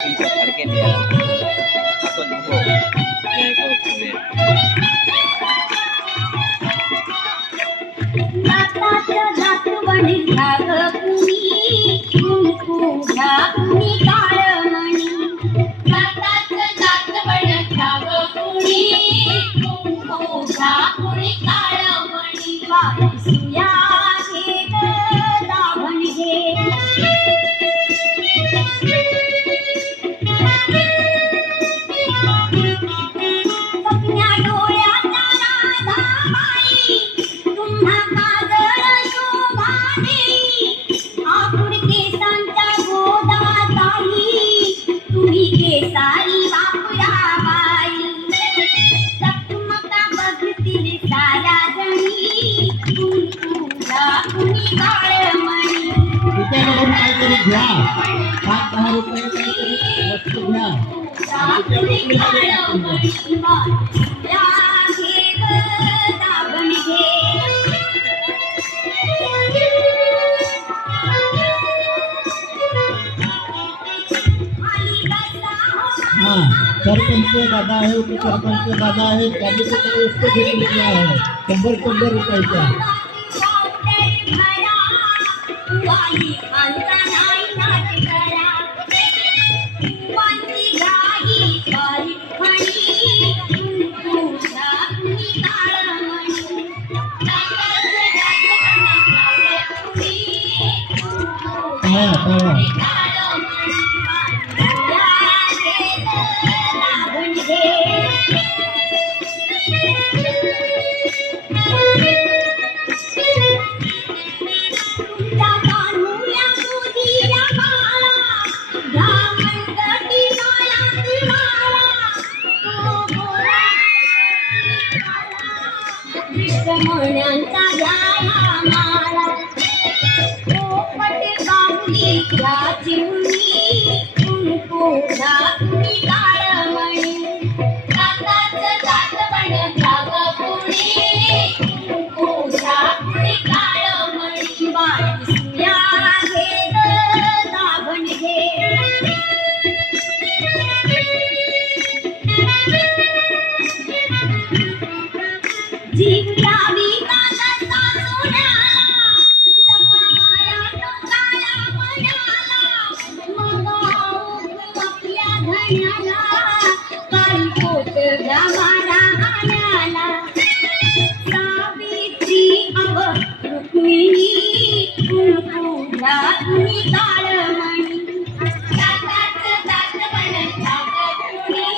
तुमच्या फडकेने आपण नको जय करूया. सारी बापुरा बाई चकमका बघतील साऱ्या जणी तुला कुणी काळमणी तिच्याकडून काहीतरी घ्या 5-10 रुपये काहीतरी वस्तू घ्या सरपंच दादा आहे उपसरपंच दादा आहे त्यांनी सुद्धा वस्तू घेतलेली आहे 100 रुपयाच्या. म्हण्यांचा घ्याया माळा पोपट बाहुली घ्या चिमणी कुंकुला कुणी काळमणी दाताचं दात बन जाग पुणे कुंकुला कुणी काळमणी बाई सुया घे दाभण घे जीव लावी कानाचा सोन्याला जपाया टोकाला मनाला मग आपल्या धण्याला काही पोट घ्या मारा आण्याला सावित्री अव रुक्मिणी कुंकुला कुणी काळमणी दाताचं दात बन जाग पुणे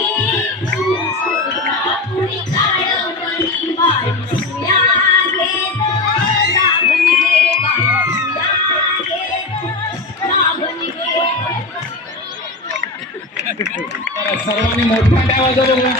कुंकुला कुणी काळमणी बाई सुया घे दाभण घे बाई सुया घे दाभण घे सर्वांनी मोठ्या आवाजाने